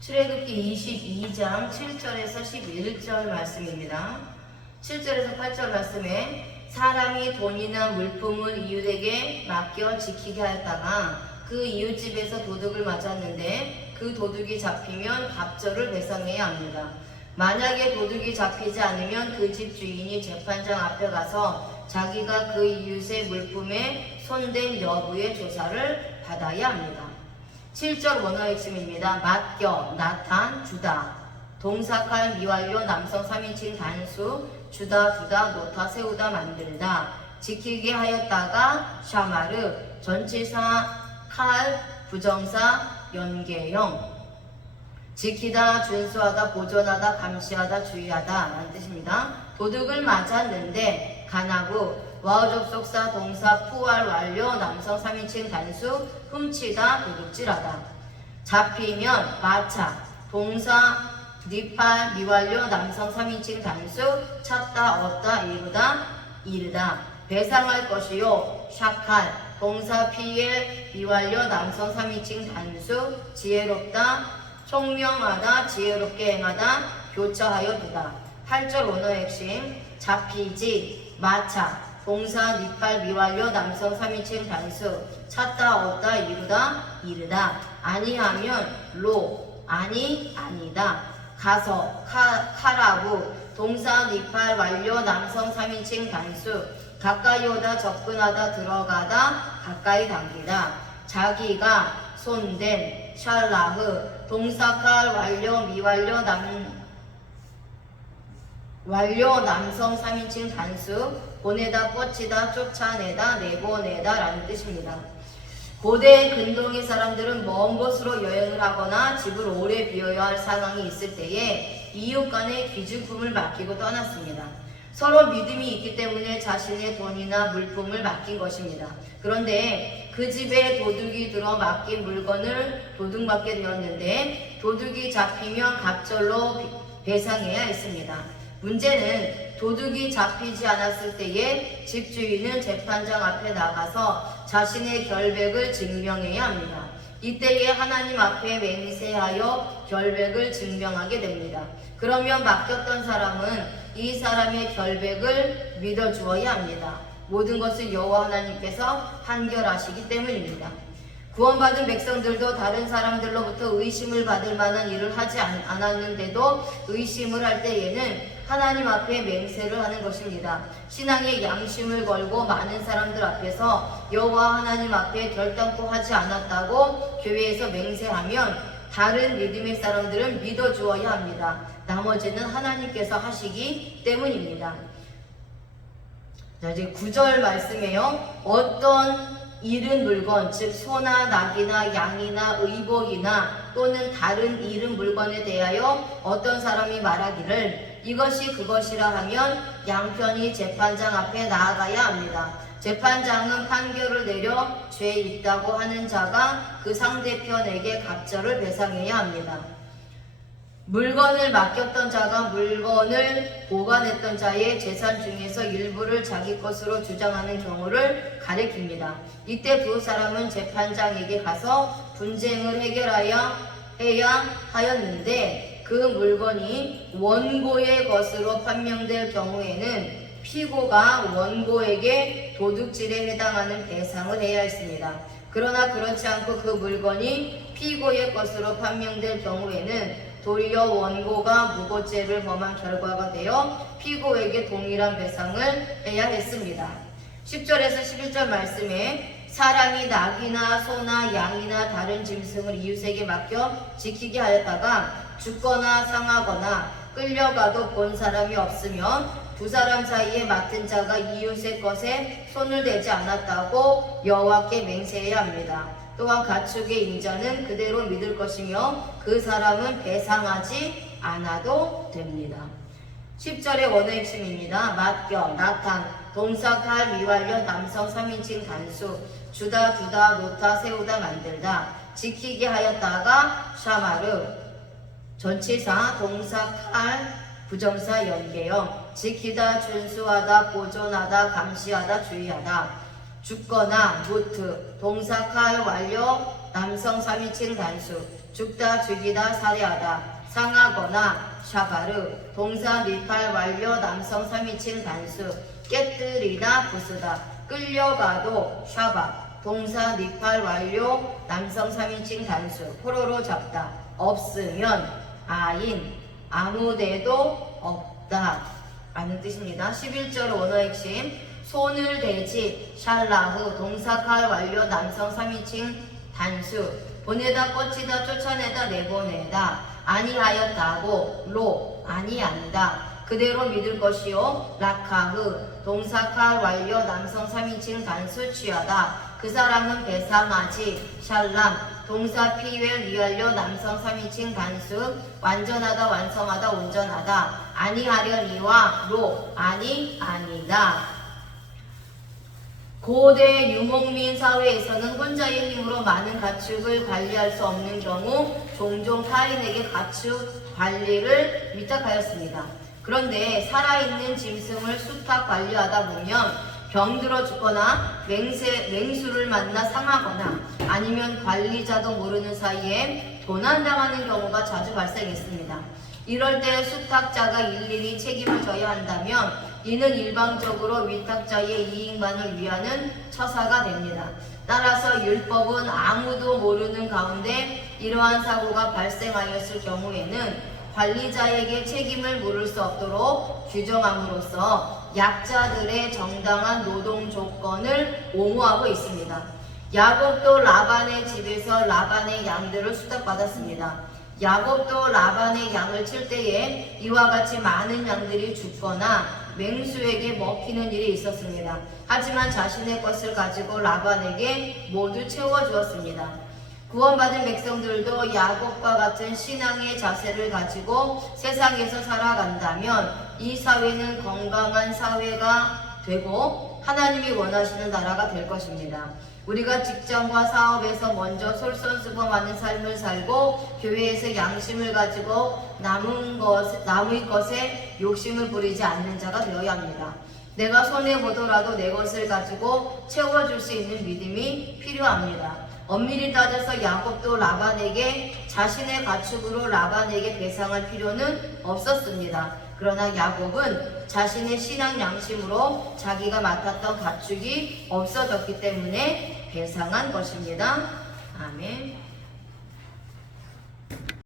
출애굽기 22장 7절에서 11절 말씀입니다. 7절에서 8절 말씀에 사람이 돈이나 물품을 이웃에게 맡겨 지키게 하였다가 그 이웃집에서 도둑을 맞았는데 그 도둑이 잡히면 갑절을 배상해야 합니다. 만약에 도둑이 잡히지 않으면 그 집 주인이 재판장 앞에 가서 자기가 그 이웃의 물품에 손댄 여부의 조사를 받아야 합니다. 7절 원어 핵심입니다. 맡겨, 나탄, 주다. 동사칼, 미완료, 남성 3인칭 단수, 주다, 두다, 놓다, 세우다, 만들다. 지키게 하였다가 샤마르, 전치사, 칼, 부정사, 연계형. 지키다, 준수하다, 보존하다, 감시하다, 주의하다 라는 뜻입니다. 도둑을 맞았는데 가나고 와우 접속사 동사 푸알 완료 남성 3인칭 단수 훔치다 도둑질하다. 잡히면 마차 동사 니팔 미완료 남성 3인칭 단수 찾다 얻다 이루다 이르다. 배상할 것이요. 샤칼 동사 피엘 미완료 남성 3인칭 단수 지혜롭다 총명하다 지혜롭게 행하다 교차하여 두다. 8절 원어 핵심 잡히지 마차 동사 니팔 미완료 남성 3인칭 단수 찾다 얻다 이루다 이르다. 아니하면 로 아니 아니다. 가서 카, 카라고. 동사 니팔 완료 남성 3인칭 단수. 가까이 오다 접근하다 들어가다 가까이 당기다. 자기가 손댄 샬라흐. 동사칼 완료 미완료 남 완료 남성 3인칭 단수 보내다 뻗치다 쫓아내다 내보내다 라는 뜻입니다. 고대 근동의 사람들은 먼 곳으로 여행을 하거나 집을 오래 비워야 할 상황이 있을 때에 이웃 간의 귀중품을 맡기고 떠났습니다. 서로 믿음이 있기 때문에 자신의 돈이나 물품을 맡긴 것입니다. 그런데 그 집에 도둑이 들어 맡긴 물건을 도둑맞게 되었는데 도둑이 잡히면 갑절로 비- 배상해야 했습니다. 문제는 도둑이 잡히지 않았을 때에 집주인은 재판장 앞에 나가서 자신의 결백을 증명해야 합니다. 이때에 하나님 앞에 맹세하여 결백을 증명하게 됩니다. 그러면 맡겼던 사람은 이 사람의 결백을 믿어주어야 합니다. 모든 것을 여호와 하나님께서 판결하시기 때문입니다. 구원받은 백성들도 다른 사람들로부터 의심을 받을 만한 일을 하지 않- 않았는데도 의심을 할 때에는 하나님 앞에 맹세를 하는 것입니다. 신앙의 양심을 걸고 많은 사람들 앞에서 여호와 하나님 앞에 결단코 하지 않았다고 교회에서 맹세하면 다른 믿음의 사람들은 믿어주어야 합니다. 나머지는 하나님께서 하시기 때문입니다. 자, 이제 구절 말씀에요. 어떤 잃은 물건, 즉 소나 낙이나 양이나 의복이나 또는 다른 잃은 물건에 대하여 어떤 사람이 말하기를 이것이 그것이라 하면 양편이 재판장 앞에 나아가야 합니다. 재판장은 판결을 내려 죄 있다고 하는 자가 그 상대편에게 갑절을 배상해야 합니다. 물건을 맡겼던 자가 물건을 보관했던 자의 재산 중에서 일부를 자기 것으로 주장하는 경우를 가리킵니다. 이때 두 사람은 재판장에게 가서 분쟁을 해결하여 해야 하였는데 그 물건이 원고의 것으로 판명될 경우에는 피고가 원고에게 도둑질에 해당하는 배상을 해야 했습니다. 그러나 그렇지 않고 그 물건이 피고의 것으로 판명될 경우에는 도리어 원고가 무고죄를 범한 결과가 되어 피고에게 동일한 배상을 해야 했습니다. 10절에서 11절 말씀에 사람이 낙이나 소나 양이나 다른 짐승을 이웃에게 맡겨 지키게 하였다가 죽거나 상하거나 끌려가도 본 사람이 없으면 두 사람 사이에 맡은 자가 이웃의 것에 손을 대지 않았다고 여호와께 맹세해야 합니다. 또한 가축의 인자는 그대로 믿을 것이며 그 사람은 배상하지 않아도 됩니다. 10절의 원어 핵심입니다. 맡겨, 나탄, 동사, 칼, 미완료, 남성 3인칭 단수, 주다, 두다, 놓다, 세우다, 만들다, 지키게 하였다가 샤마르, 전치사, 동사, 칼, 부정사, 연계형, 지키다, 준수하다, 보존하다, 감시하다, 주의하다, 죽거나, 무트, 동사, 칼, 완료, 남성 3인칭 단수, 죽다 죽이다 살해하다. 상하거나 샤바르. 동사 미팔 완료 남성 3인칭 단수. 깨뜨리다 부수다. 끌려가도 샤바. 동사 니팔 완료 남성 3인칭 단수. 포로로 잡다. 없으면 아인 아무데도 없다. 라는 뜻입니다. 11절 원어 핵심. 손을 대지 샬라흐 동사 칼 완료 남성 3인칭 단수. 보내다 뻗치다 쫓아내다 내보내다. 아니하였다고. 로 아니한다. 그대로 믿을 것이요. 라카흐 동사 칼 완료 남성 3인칭 단수 취하다 그 사람은 배상하지 샬람 동사 피웰 리완료 남성 3인칭 단수 완전하다 완성하다 온전하다 아니하려니와 로 아니 아니다 고대 유목민 사회에서는 혼자의 힘으로 많은 가축을 관리할 수 없는 경우 종종 타인에게 가축 관리를 위탁하였습니다. 그런데 살아있는 짐승을 수탉 관리하다 보면 병들어 죽거나 맹세, 맹수를 만나 상하거나 아니면 관리자도 모르는 사이에 도난당하는 경우가 자주 발생했습니다. 이럴 때 수탉자가 일일이 책임을 져야 한다면 이는 일방적으로 위탁자의 이익만을 위하는 처사가 됩니다. 따라서 율법은 아무도 모르는 가운데 이러한 사고가 발생하였을 경우에는 관리자에게 책임을 물을 수 없도록 규정함으로써 약자들의 정당한 노동 조건을 옹호하고 있습니다. 야곱도 라반의 집에서 라반의 양들을 수탁받았습니다. 야곱도 라반의 양을 칠 때에 이와 같이 많은 양들이 죽거나 맹수에게 먹히는 일이 있었습니다. 하지만 자신의 것을 가지고 라반에게 모두 채워주었습니다. 구원받은 백성들도 야곱과 같은 신앙의 자세를 가지고 세상에서 살아간다면 이 사회는 건강한 사회가 되고 하나님이 원하시는 나라가 될 것입니다. 우리가 직장과 사업에서 먼저 솔선수범하는 삶을 살고 교회에서 양심을 가지고 남은 것, 남의 것에 욕심을 부리지 않는 자가 되어야 합니다. 내가 손해 보더라도 내 것을 가지고 채워줄 수 있는 믿음이 필요합니다. 엄밀히 따져서 야곱도 라반에게 자신의 가축으로 라반에게 배상할 필요는 없었습니다. 그러나 야곱은 자신의 신앙 양심으로 자기가 맡았던 가축이 없어졌기 때문에 배상한 것입니다. 아멘.